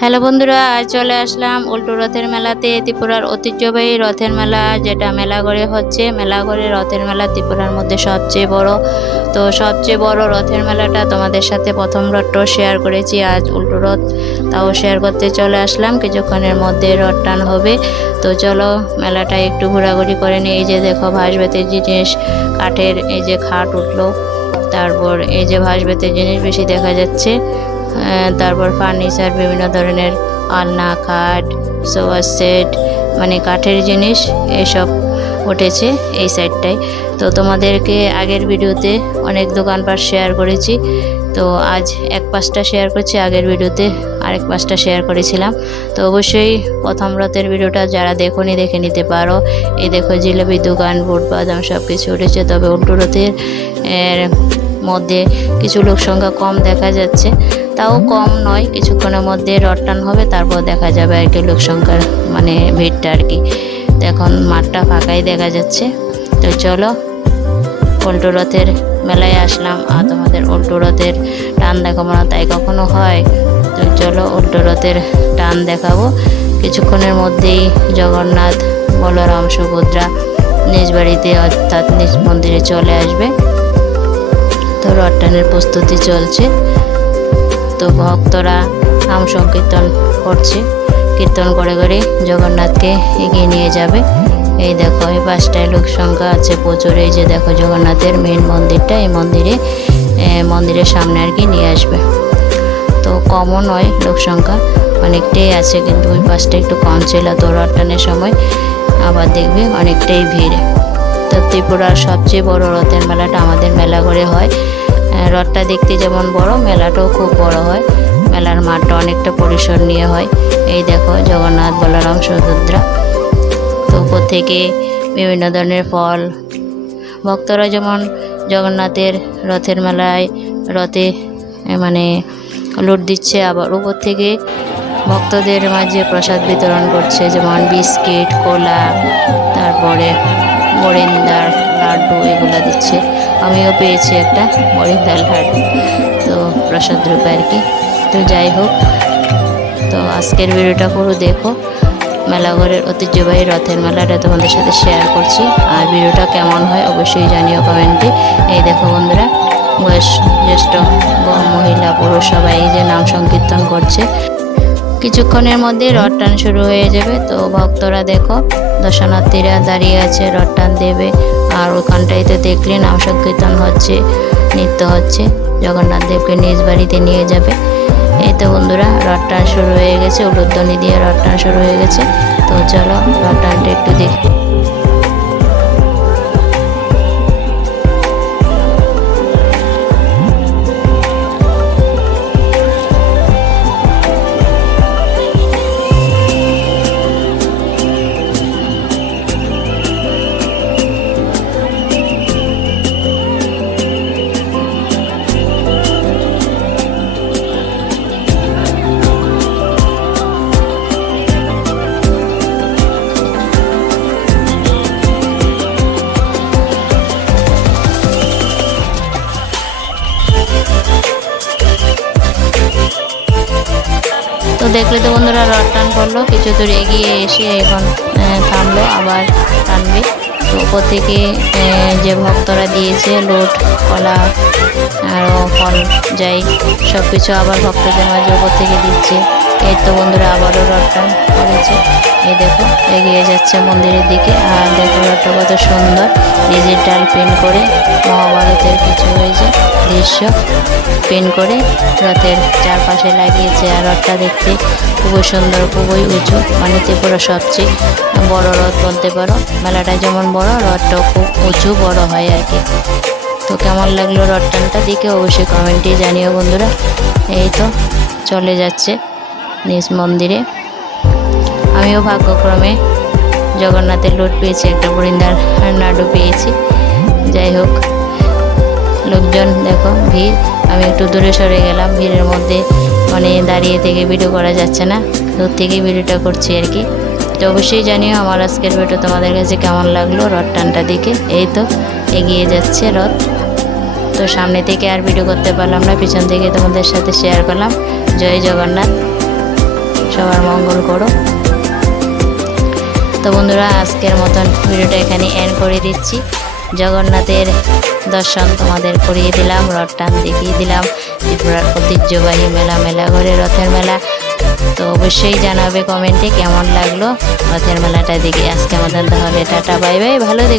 Hello বন্ধুরা, আজ চলে আসলাম উল্টো রথের মেলাতে। ত্রিপুরার ঐতিহ্যবাহী রথের মেলা, যেটা মেলাগড়ে হচ্ছে। মেলাগড়ে রথের মেলা ত্রিপুরার মধ্যে সবচেয়ে বড়। তো সবচেয়ে বড় রথের মেলাটা তোমাদের সাথে প্রথম রথটাও শেয়ার করেছি। আজ উল্টো রথ তাও শেয়ার করতে চলে আসলাম। কিছুক্ষণের মধ্যে রথ টান হবে। তো চলো মেলাটা একটু ঘোরাঘুরি করে নিই। এই যে দেখো ভাসবেতের জিনিস, কাঠের এই যে খাট উঠল। তারপর এই যে ভাসবেতের জিনিস বেশি দেখা যাচ্ছে। তারপর ফার্নিচার বিভিন্ন ধরনের আলনা, খাট সোফা সেট মানে কাঠের জিনিস, এসব উঠেছে এই সাইডটায় তো তোমাদেরকে আগের ভিডিওতে অনেক দোকানপাট শেয়ার করেছি। তো আজ এক পাঁচটা শেয়ার করছি, আগের ভিডিওতে আরেক পাঁচটা শেয়ার করেছিলাম। তো অবশ্যই প্রথম রথের ভিডিওটা যারা দেখোনি, দেখে নিতে পারো। এই দেখো জিলাপি দোকান, বুট বাদাম সব কিছু উঠেছে। তবে উল্টো রথের মধ্যে কিছু লোক সংখ্যা কম দেখা যাচ্ছে। তাও কম নয় কিছুক্ষণের মধ্যে রড টান হবে তারপর দেখা যাবে আর কি লোক সংখ্যার মানে ভিড়টা আর কি। তো এখন মাঠটা ফাঁকাই দেখা যাচ্ছে। তো চলো উল্টো রথের মেলায় আসলাম। আর তোমাদের উল্টো রথের টান দেখাবো না তাই কখনো হয়। তো চলো উল্টো রথের টান দেখাবো। কিছুক্ষণের মধ্যেই জগন্নাথ বলরাম সুভদ্রা নিজ বাড়িতে অর্থাৎ নিজ মন্দিরে চলে আসবে। রথ টানের প্রস্তুতি চলছে, তো ভক্তরা নাম সংকীর্তন করছে। কীর্তন করে করে জগন্নাথকে এগিয়ে নিয়ে যাবে। এই দেখো, এই পাঁচটায় লোক সংখ্যা আছে প্রচুর। এই যে দেখো জগন্নাথের মেন মন্দিরটা, এই মন্দিরে মন্দিরের সামনে আর কি নিয়ে আসবে। তো কমও নয় লোক সংখ্যা, অনেকটাই আছে, কিন্তু ওই পাশটা একটু কম ছিল। তো টানের সময় আবার দেখবে অনেকটাই ভিড়। তো ত্রিপুরার সবচেয়ে বড় রথের মেলাটা আমাদের মেলা করে হয়। রথটা দেখতে যেমন বড়, মেলাটাও খুব বড় হয়। মেলার মাঠটা অনেকটা পরিসর নিয়ে হয়। এই দেখো, জগন্নাথ, বলরাম সুভদ্রা তো উপর থেকে বিভিন্ন ধরনের ফল। ভক্তরা যেমন জগন্নাথের রথের মেলায় রথে মানে লুট দিচ্ছে, আবার উপর থেকে ভক্তদের মাঝে প্রসাদ বিতরণ করছে, যেমন বিস্কিট, কোলা, তারপরে বরিন্দার লাড্ডু এগুলো দিচ্ছে। আমিও পেয়েছি একটা বরিন্দার লাড্ডু। তো প্রসাদ রূপে আর কি। তো যাই হোক, তো আজকের ভিডিওটা পুরো দেখো। মেলাঘরের ঐতিহ্যবাহী রথের মেলাটা তোমাদের সাথে শেয়ার করছি। আর ভিডিওটা কেমন হয় অবশ্যই জানিও কমেন্টে। এই দেখো বন্ধুরা, বয়স জ্যেষ্ঠ মহিলা, পুরুষ সবাই যে নাম সংকীর্তন করছে। কিছুক্ষণের মধ্যে রড টান শুরু হয়ে যাবে। তো ভক্তরা দেখো, দর্শনার্থীরা দাঁড়িয়ে আছে রড টান দেবে। আর ওখানটাই তো দেখলে নাম সংকীর্তন হচ্ছে, নৃত্য হচ্ছে। জগন্নাথ দেবকে নিজ বাড়িতে নিয়ে যাবে। এই তো বন্ধুরা রড টান শুরু হয়ে গেছে, উলুধ্বনি দিয়ে রড টান শুরু হয়ে গেছে। তো চলো রড টানটা একটু দেখি। তো দেখলে তো বন্ধুরা রড টান করল কিছু দূর এগিয়ে এসে এখন থামলো, আবার টানবে। তো ওপর থেকে যে ভক্তরা দিয়েছে, লোট, কলা আরও ফল, যাই সব কিছু আবার ভক্তদের মাঝে ওপর থেকে দিচ্ছে। এই তো বন্ধুরা আবারও রথ টান করেছে। এই দেখো, এগিয়ে যাচ্ছে মন্দিরের দিকে। আর দেখো রথটা কত সুন্দর। ডিজিটাল প্রিন্ট করে মহাভারতের কিছু হয়েছে দৃশ্য প্রিন্ট করে রথের চারপাশে লাগিয়েছে। আর রথটা দেখতে খুবই সুন্দর, খুবই উঁচু। মানে ত্রিপুরা সবচেয়ে বড় রথ বলতে পারো। মেলাটা যেমন বড়, রথটাও খুব উঁচু বড় হয় আর কি। তো কেমন লাগল টানটা দিকে অবশ্যই কমেন্টে জানিও বন্ধুরা। এই তো চলে যাচ্ছে। নিজ মন্দিরে। আমিও ভাগ্যক্রমে জগন্নাথের লুট পেয়েছি, একটা বরিন্দার নাড়ু পেয়েছি। যাই হোক, লোকজন, দেখো, ভিড়। আমি একটু দূরে সরে গেলাম, ভিড়ের মধ্যে মানে দাঁড়িয়ে থেকে ভিডিও করা যাচ্ছে না। দূর থেকেই ভিডিওটা করছি আর কি। তো অবশ্যই জানিও আমার আজকের ভিডিও তোমাদের কাছে কেমন লাগল রথ টানটা দিকে এই তো, এগিয়ে যাচ্ছে রথ। তো সামনে থেকে আর ভিডিও করতে পারলাম না, পিছন থেকে তোমাদের সাথে শেয়ার করলাম। জয় জগন্নাথ। সবার মঙ্গল করো। তো বন্ধুরা, আজকের মতন ভিডিওটা এখানে এন্ড করে দিচ্ছি। জগন্নাথের দর্শন তোমাদের করিয়ে দিলাম, রথ টান দেখিয়ে দিলাম, ত্রিপুরার ঐতিহ্যবাহী মেলা মেলা ঘরে রথের মেলা। তো অবশ্যই জানাবে কমেন্টে কেমন লাগল রথের মেলাটা দেখে আজকে আমাদের তাহলে টাটা, বাই বাই, ভালো দেখো